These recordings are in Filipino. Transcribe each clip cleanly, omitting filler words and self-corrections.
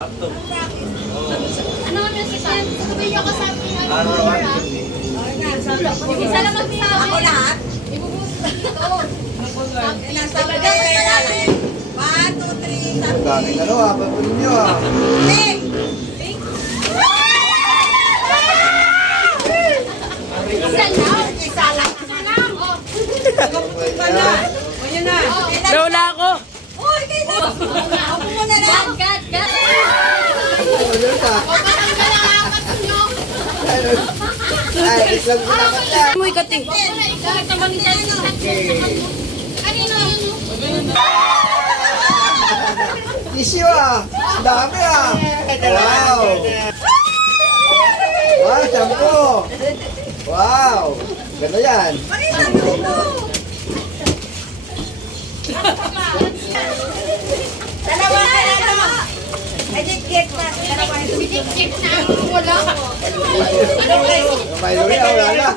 Ano naman si Sam? Sabi niyo ka sa akin ano ha? Isa lang magsabi. Ako lahat? Ibubuhos ko dito. Nasa bagay kayo natin. 1, 2, 3, Ang daming ano ah, papunin nyo ah. Isa lang. Isa lang. Isa lang. Ayan. Lola ako. Uy, kayo! Ako muna lang. Gad. Ayan ka. O parang kailangan nyo. Ay, isang dapat yan. Muy kating. Ikaw naman ni Dad. Kanino yun? Tissue ah. Ang dami ah. Wow. Wow, shampoo. Wow. Ganda yan. Dalawa kayo na. Adikit na. Adikit na. Wala ko. May luri ah, wala na.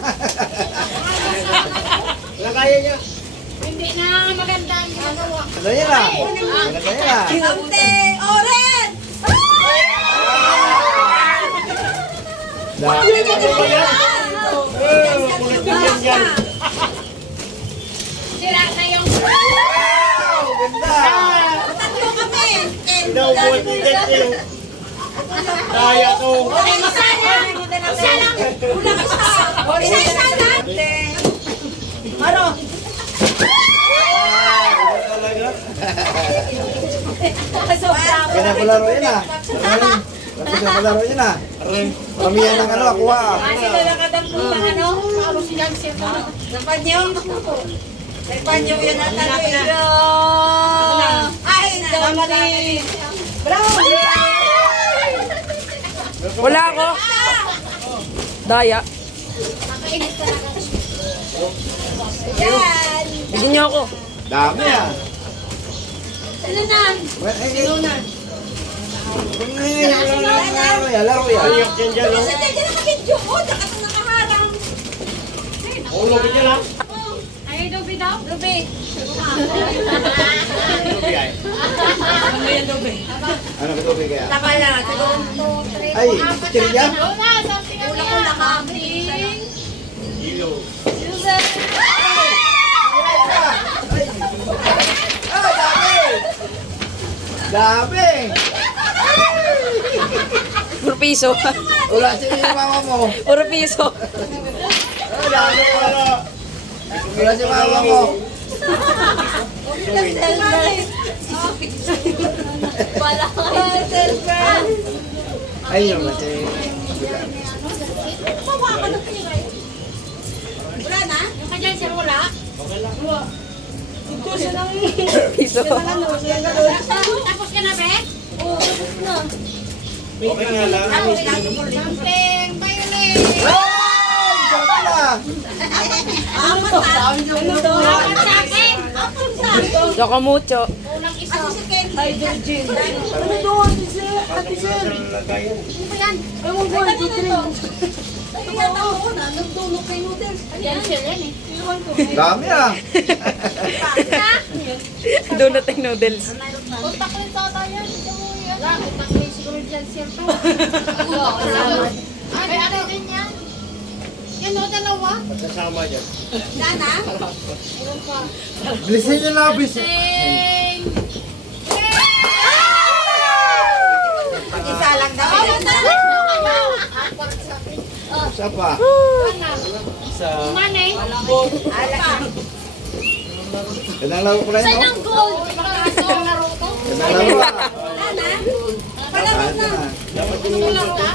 Wala kaya niya. Hindi na maganda ang ginagawa. Ano yan ah? Ganda yan ah. Something orange! Dami na. Sira na yung... Wow, ganda. Tatlo kami! Kaya ko. Okay, isa lang! Isa lang! Kulang isa! Isa lang! Maro! Ganda po laro yan ah. Tapos yung palaro yan ah. Paramihan ng ano, kuha ah. Kasi na nakadampo ng ano? Paano silang siya mo? Sa panyo? Sa panyo yan natin. Ay, dami! Bravo! Wala ako. Daya. Makainit ka na. Yan! Bigyan niyo ako. Dami ah. Ano na? Well, laro yan, laro yan. Ayok yan dyan, no? Kasi dyan nakabidyo ko, tsaka itong nakaharang. Ulo ko dyan, ha? Ay, Dobi daw? Dobi. Lubi ay. Ano ka tubig kaya? Taka lang. 1, 2, 3, Ay, chichirya? Una, something ang yan. Something. Ilo. Susan. Dami! Puro piso. Wala siya yung mama mo. Puro piso. Dami wala. Wala si mama mo. Wala ka. Ayun kasi. Wala na? Yung kanya sir wala? Piso. Tapos ka na, be? Oo, tapos na. Okay nga lang. Something violet. Ay! Dami na! Apat sa akin. Apat sa akin. Tsaka mucho. Unang isa. Ano si Ken? Ay, Virgin. Ano doon? Ate Sir. Ano ba yan? Ewan ko, ito na. Ay, yan ako. Nagdulog kay Noodles. Yan sir yan eh. Dami ah. Donut and noodles. Utak ko yung tata yan. Wala, utak ko yung siguro dyan sir to. Ay, ano din yan? Yan o, dalawa. Sasama dyan. Dana? Ewan pa. Bilisin nyo na, bilisin. Sing! Isa lang daw. Isa pa. Isa. Manay. Ganang laro ko rin, Saan no? ang gold? Ito ang laro ko. Ganang laro ah. Dana? Ayun na. Dapat Gusto mo laro ka?